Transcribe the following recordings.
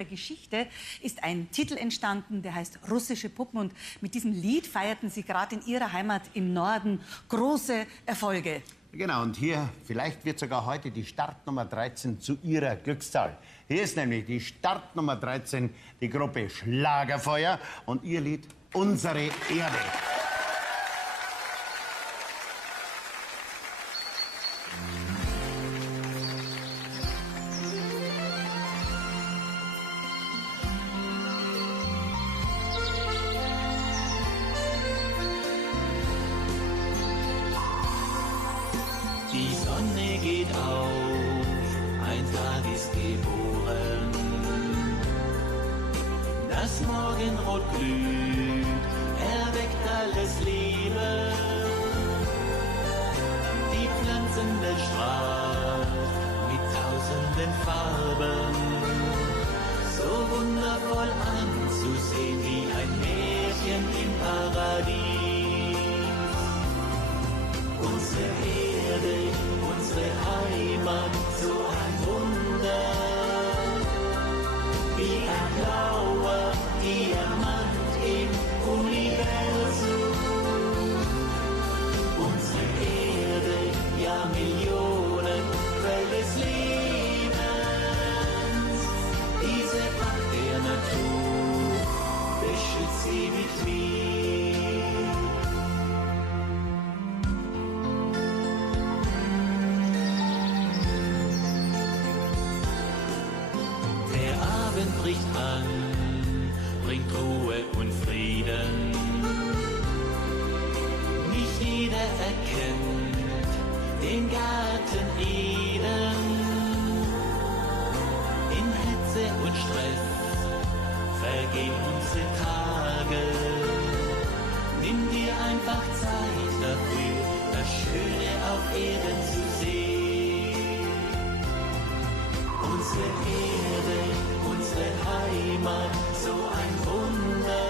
Der Geschichte ist ein Titel entstanden, der heißt Russische Puppen. Und mit diesem Lied feierten Sie gerade in Ihrer Heimat im Norden große Erfolge. Genau, und hier, vielleicht wird sogar heute die Startnummer 13 zu Ihrer Glückszahl. Hier ist nämlich die Startnummer 13, die Gruppe Schlagerfeuer und ihr Lied Unsere Erde. Die Sonne geht auf, ein Tag ist geboren. Das Morgenrot glüht, erweckt alles Leben. Die Pflanzenwelt strahlt mit tausenden Farben. So wundervoll anzusehen wie ein Märchen im Paradies. Unsere Erde, unsere Heimat, so ein Wunder, wie ein blauer Diamant im Universum. Unsere Erde, ja Millionen Quellen des Lebens. Diese Pracht der Natur beschützt sie mit mir. Bricht an, bringt Ruhe und Frieden. Nicht jeder erkennt den Garten Eden. In Hitze und Stress vergehen unsere Tage. Nimm dir einfach Zeit dafür, das Schöne auf Erden zu sehen. Unsere Erde, unsere Heimat, so ein Wunder,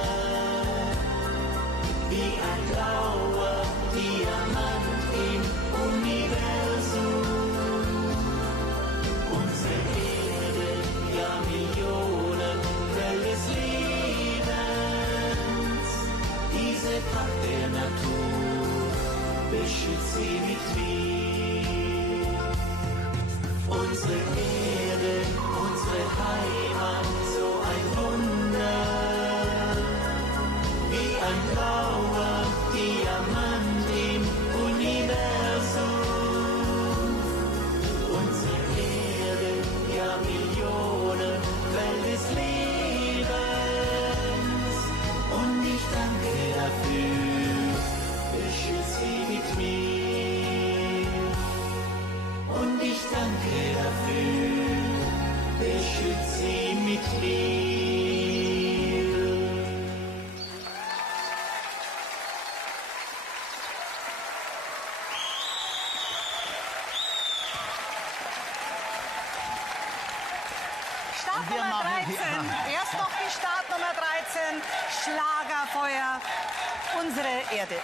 wie ein blauer Diamant im Universum. Unsere Erde, ja Millionen Quellen des Lebens. Diese Pracht der Natur beschützt sie mit mir. Unsere Erde, unsere Heimat, so ein Wunder, wie ein blauer Diamant im Universum. Unsere Erde, ja Millionen Quellen des Lebens. Und ich danke dafür, beschütze sie mit mir. Und ich danke dafür, beschützt sie mit mir. Startnummer 13, erst noch die Startnummer 13, Schlagerfeuer, unsere Erde.